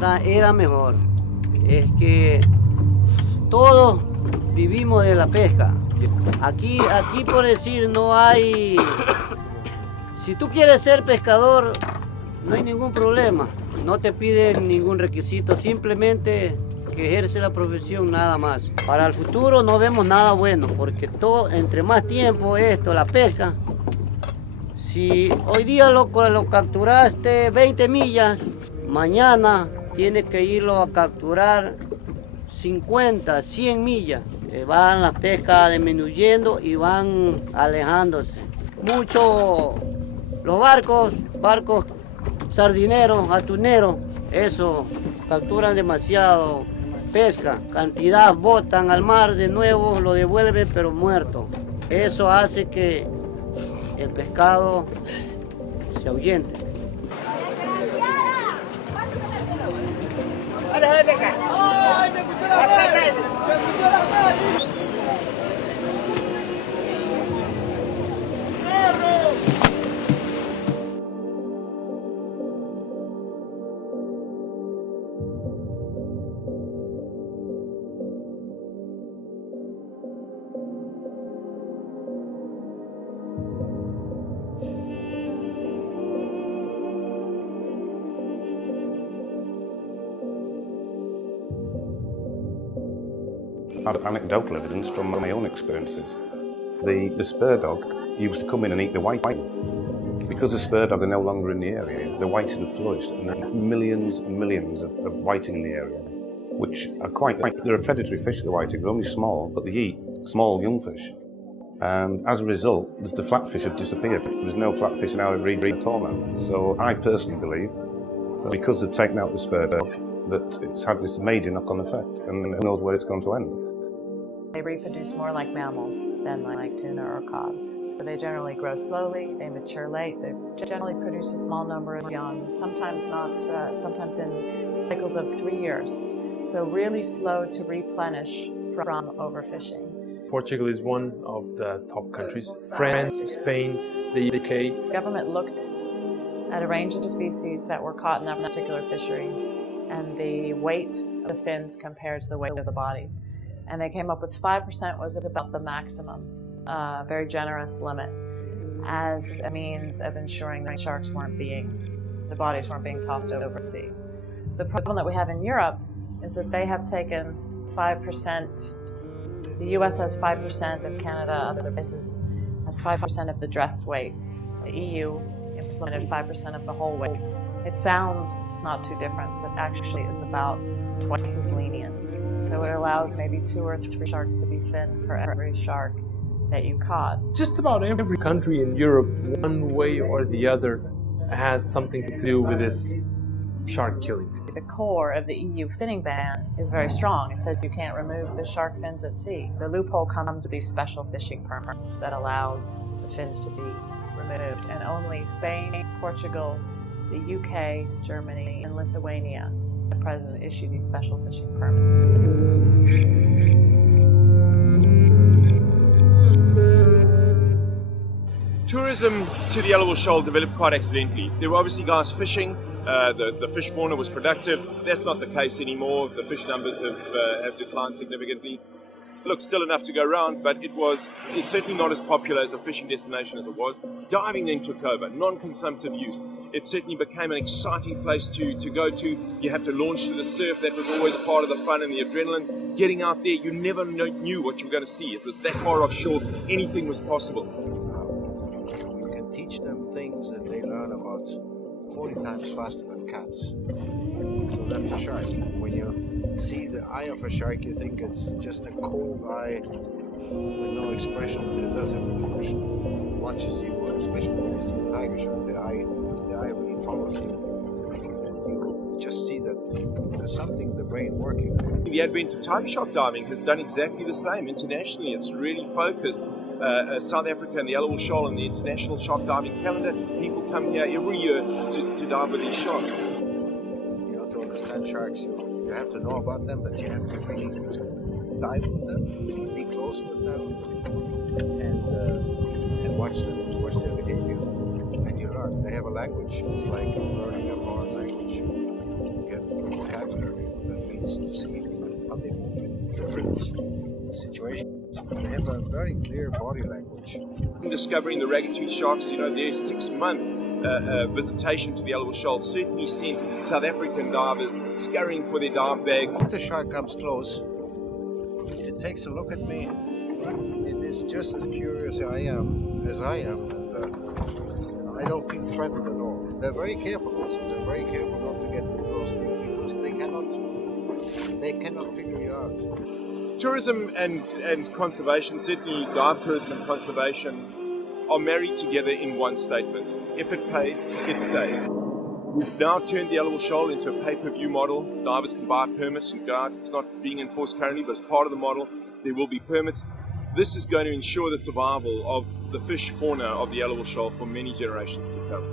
atrás era mejor. Es que todos vivimos de la pesca. Aquí por decir no hay... Si tú quieres ser pescador, no hay ningún problema. No te piden ningún requisito, simplemente que ejerce la profesión nada más. Para el futuro no vemos nada bueno, porque entre más tiempo la pesca, si hoy día lo capturaste 20 millas, mañana tienes que irlo a capturar 50, 100 millas. Van las pescas disminuyendo y van alejándose. Muchos los barcos sardineros, atuneros, eso, capturan demasiado pesca, cantidad, botan al mar de nuevo, lo devuelven pero muerto. Eso hace que el pescado se ahuyente. I have anecdotal evidence from my own experiences. The spur dog used to come in and eat the whiting. Because the spur dog are no longer in the area, the whiting flourished, and there are millions and millions of whiting in the area, which are they're a predatory fish, the whiting. They're only small, but they eat small young fish. And as a result, the flatfish have disappeared. There's no flatfish in our region at all now. So I personally believe that because they've taken out the spur dog, that it's had this major knock-on effect, and who knows where it's going to end. They reproduce more like mammals than like tuna or cod. So they generally grow slowly, they mature late, they generally produce a small number of young, sometimes not, sometimes in cycles of 3 years. So really slow to replenish from overfishing. Portugal is one of the top countries. France, Spain, the UK. The government looked at a range of species that were caught in that particular fishery and the weight of the fins compared to the weight of the body. And they came up with 5% was about the maximum, very generous limit, as a means of ensuring that the bodies weren't being tossed over the sea. The problem that we have in Europe is that they have taken 5%, the US has 5% and Canada, other places, has 5% of the dressed weight. The EU implemented 5% of the whole weight. It sounds not too different, but actually it's about twice as lenient. So it allows maybe 2 or 3 sharks to be finned for every shark that you caught. Just about every country in Europe, one way or the other, has something to do with this shark killing. The core of the EU finning ban is very strong. It says you can't remove the shark fins at sea. The loophole comes with these special fishing permits that allows the fins to be removed. And only Spain, Portugal, the UK, Germany, and Lithuania at present issue these special fishing permits. Tourism to the Yellow Shoal developed quite accidentally. There were obviously guys fishing, the fish fauna was productive. That's not the case anymore. The fish numbers have declined significantly. Look, still enough to go around, but it's certainly not as popular as a fishing destination as it was. Diving then took over, non-consumptive use. It certainly became an exciting place to go to. You have to launch to the surf. That was always part of the fun and the adrenaline. Getting out there, you never knew what you were going to see. It was that far offshore, anything was possible. You can teach them things that they learn about 40 times faster than cats. So that's a shark. When you see the eye of a shark, you think it's just a cold eye with no expression, but it does have an expression. It watches you, especially when you see a tiger shark, the eye really follows you. And you just see that there's something in the brain working. The advent of tiger shark diving has done exactly the same. Internationally, it's really focused. South Africa and the Yellow Shoal and the international shark diving calendar, people come here every year to dive with these sharks. To understand sharks, you have to know about them, but you have to really dive with them, be close with them, and watch their behavior. And you learn. They have a language. It's like learning a foreign language. You have to know vocabulary. species to see how they move in different situations. They have a very clear body language. Discovering the ragged-toothed sharks, their 6-month visitation to the Yellow Shoal certainly sent South African divers scurrying for their dive bags. If the shark comes close, it takes a look at me. It is just as curious as I am, and I don't feel threatened at all. They're very careful also. They're very careful not to get too close to you because they cannot figure you out. Tourism and conservation, certainly dive tourism and conservation, are married together in one statement. If it pays, it stays. We've now turned the Yellow Shoal into a pay-per-view model. Divers can buy permits and go out. It's not being enforced currently, but as part of the model, there will be permits. This is going to ensure the survival of the fish fauna of the Yellow Shoal for many generations to come.